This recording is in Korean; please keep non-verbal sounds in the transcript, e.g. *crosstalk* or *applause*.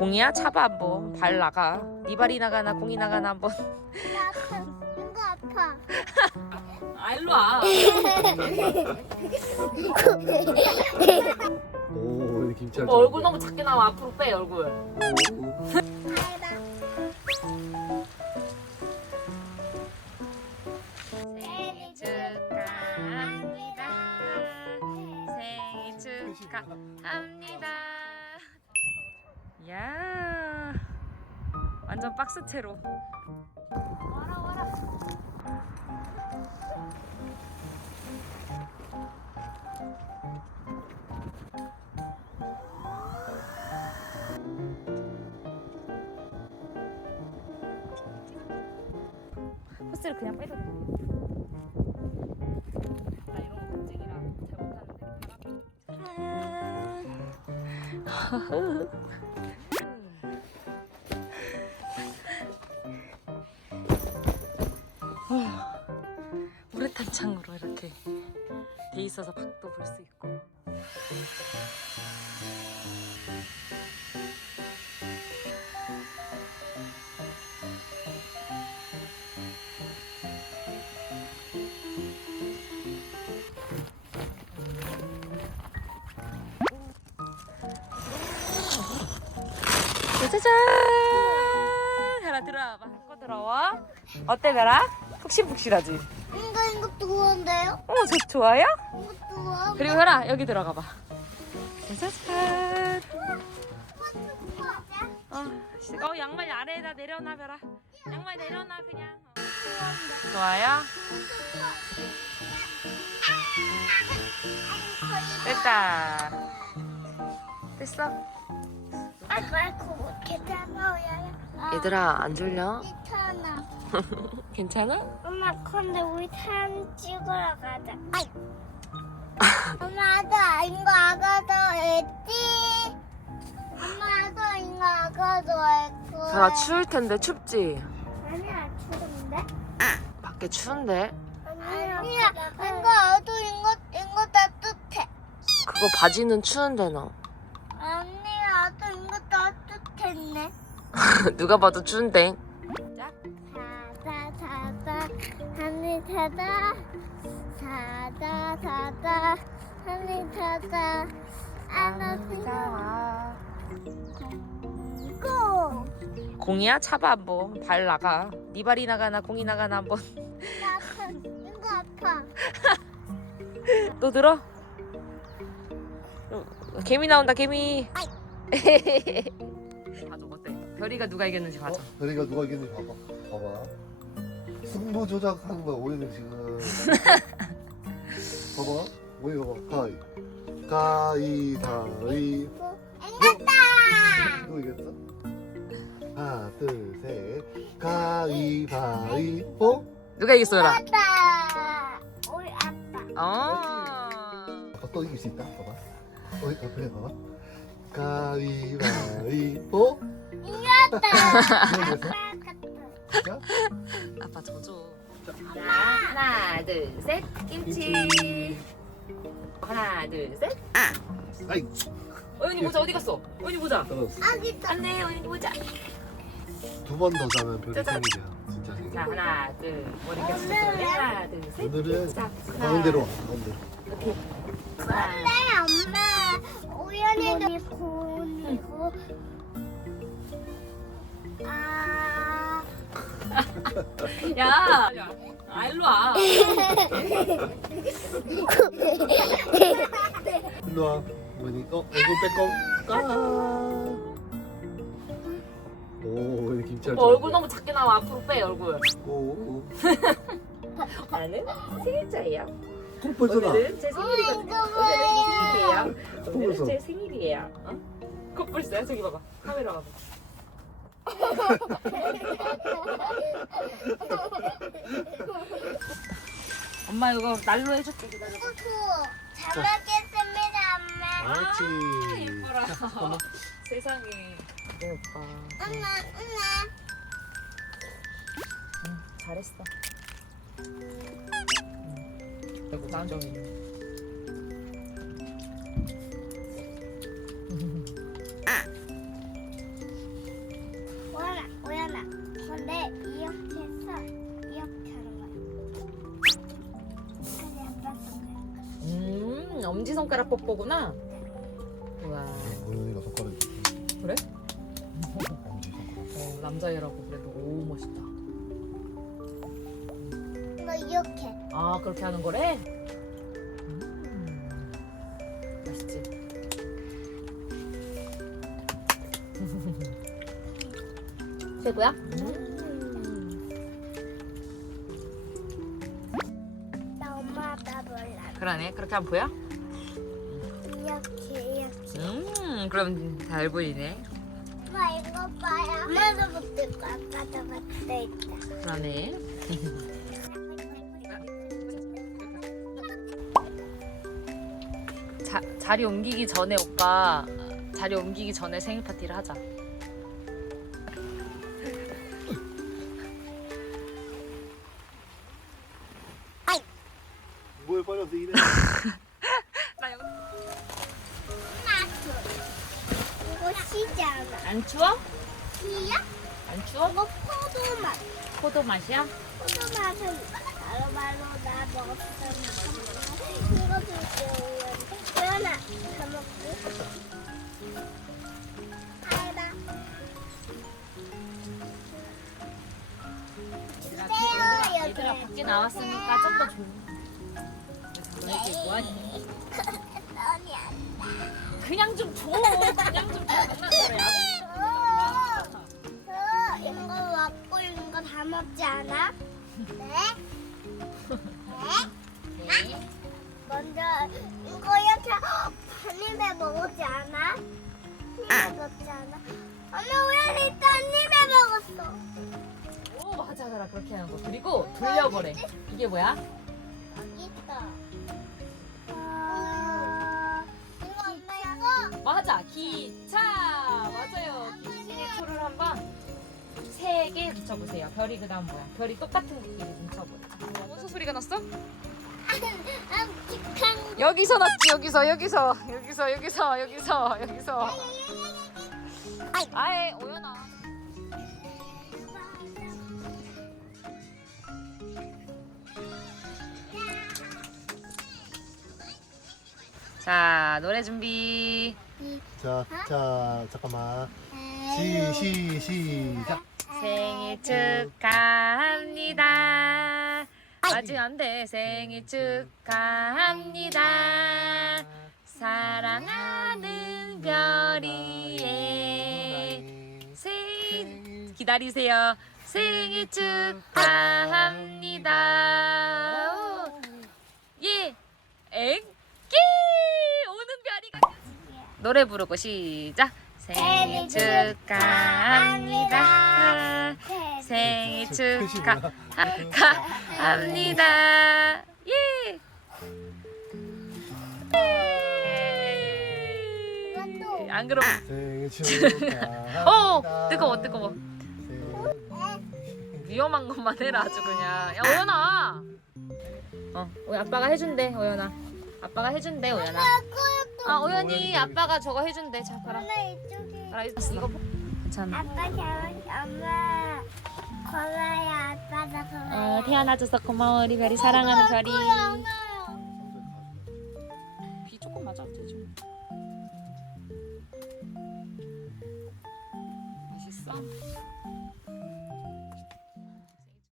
공이야? 차봐 한번 발 나가 네 발이 나가나 공이 나가나 한번 나 아파. 이거 아파. 아 *laughs* 일로 와오 김치 뭐 얼굴 너무 작게 나와 앞으로 빼 얼굴 아이다. 생일 축하합니다. 생일 축하합니다 야 완전 박스채로 와라 와라 호스를 그냥 빼도 돼. 나 이렇게 돼 있어서 밖도 볼 수 있고. 짜자잔! 베라 들어와봐. 한거 들어와. 어때 베라? 푹신푹신하지? 좋은데요? 어, 저 좋아요? 좋아. 그리고 혈아 여기 들어가 봐. 짜잔. 어, 씨, 어 양말 아래에다 내려놔 벼라. 양말 내려놔 그냥. 어. 좋아요? 됐다. 됐어? 아, 말고. 얘들아 안 졸려? 괜찮아. 괜찮아? 엄마, 근데 우리 사진 찍으러 가자. 아이. *laughs* 엄마 도 이거 아가도 했지. 엄마 도 이거 아가도 했고. 벼라 추울 텐데 춥지? 아니야, 추운데? 밖에 추운데? 아니야, 이거 아도 이거 이거 따뜻해. 그거 바지는 추운데 너. 아니야, 아도 이거 따뜻했네. *laughs* 누가 봐도 추운데. 사다 사다 사다 하늘 사다 안아주세요 고. 공이야? 차봐 한번. 발 나가. 네 발이 나가나 공이 나가나 한번. 아파 이거 아파 또 들어? 어, 개미 나온다 개미. *laughs* 봐줘 어때? 별이가 누가 이겼는지 어? 봐줘. 별이가 누가 이겼는지 봐봐. 봐봐 승부 조작하는 거야 오해는 지금. *laughs* 봐봐. 오해 봐봐. 가위. 가위 가위. 이겼다! 누가 이겼어? 하나 둘셋. 가위 바위 보 누가 이겼어라? 아빠! 우리 아빠. 어. 아빠 또 이길 수 있다? 봐봐. 어이 어, 그래 봐봐. 가위 바위 보 이겼다! *laughs* 누가 이겼어? 아빠 자, 아빠 자 하나 둘셋. 김치. 하나 둘셋. 아이. 어연이 모자 어디 갔어? 어연이 모자. 떨어졌어 안돼 어연이 모자. 두 번 더 자면 별이 짜잔. 생일이야 진짜 생일. 자 하나 둘 머리 같이 하나 둘셋. 오늘은 자, 가운데로 와 가운데로. 이렇게 근데 엄마 우연히도 야, 아 일로 와. 일로 와 뭐니 어 얼굴 빼꼼 까오 오 김치 뭐 얼굴 너무 작게 나와 앞으로 빼 얼굴. 오 나는 생일자예요. 콩 벌써나 오늘은 제 생일이거든요. 오늘은 제 생일이에요. 오늘은 벌써. 제 생일이에요. 어? 콧불써요 저기 봐봐. 카메라 봐봐. *laughs* 엄마 이거 날로 해줄게 기다려. 줘. 잘 먹겠습니다 엄마 그렇지 아, 예뻐라. *laughs* 세상에. 예뻐. 엄마 엄마 잘했어. 아이고 나좀 네, 엄지손가락 뽀뽀구나 우와 그래? 엄지 손가락 어, 남자애라고 그래도 오 멋있다 이거 이렇게. 아 그렇게 하는 거래? 음, 맛있지? *laughs* 최고야? 나 엄마 아빠 몰라. 그러네 그렇게 하면 보여? 이렇게 이렇게. 음 그럼 잘 보이네 엄마 이거 봐요. 엄마도 못 들고 아빠도 못 들고. 그러네 *laughs* 자, 자리 옮기기 전에 오빠 자리 옮기기 전에 생일 파티를 하자 뭐에 빠져서 이래 *laughs* 이거 시잖아. 안 추워? 시야? 안 추워? 이거 포도 맛. 포도 맛이야? 포도 맛은 바로바로 나 먹었어. 이거 줄게 우연히. 우연아, 다. 얘들아, 얘들아 밖에 나왔으니까 좀 더 줘. 너희들 뭐하니? *laughs* 너니 안 그냥 좀 줘. 그냥 좀 줘. 이거 먹고 있는 거 다 먹지 않아? 네? 네? 네. 먼저 이거 이렇게 한 입에 먹었지 않아? 먹지 않아? 엄마 우연히 또 한 입에 먹었어. 오 맞아 맞아 그렇게 하는 거. 그리고 돌려보래. 이게 뭐야? 맞아 기차 맞아요. 기차의 초를 한번 세 개 붙여보세요. 별이 그 다음 뭐야? 별이 똑같은 길이 뭉쳐보자. 무슨 소리가 났어? 깜찍한 여기서 났지 여기서 여기서 여기서 여기서 여기서 여기서. 아이 오연아. 자 노래 준비. 자, 자, 잠깐만. 시, 시, 시작. 생일 축하합니다. 아직 안 돼. 생일 축하합니다. 사랑하는 별이의 생일 기다리세요. 생일 축하합니다. 오. 예, 애기 오는 별이가 노래 부르고 시작. 생일 축하합니다. 생일 축하합니다. 예. 이것도. 안 그럼 생일 축하합니다. 어 뜨거워 뜨거워 위험한 것만 해라 아주 그냥 야 오연아 어 우리 아빠가 해준대 오연아 아빠가 해준대 오연아 아 오연이 아빠가 저거 해준대. 자 봐라. 엄마 이쪽에. 봐라 이거 참 아빠 잘 엄마 고마워요. 아빠가 고마워. 어, 태어나줘서 고마워. 우리 별이 사랑하는 별이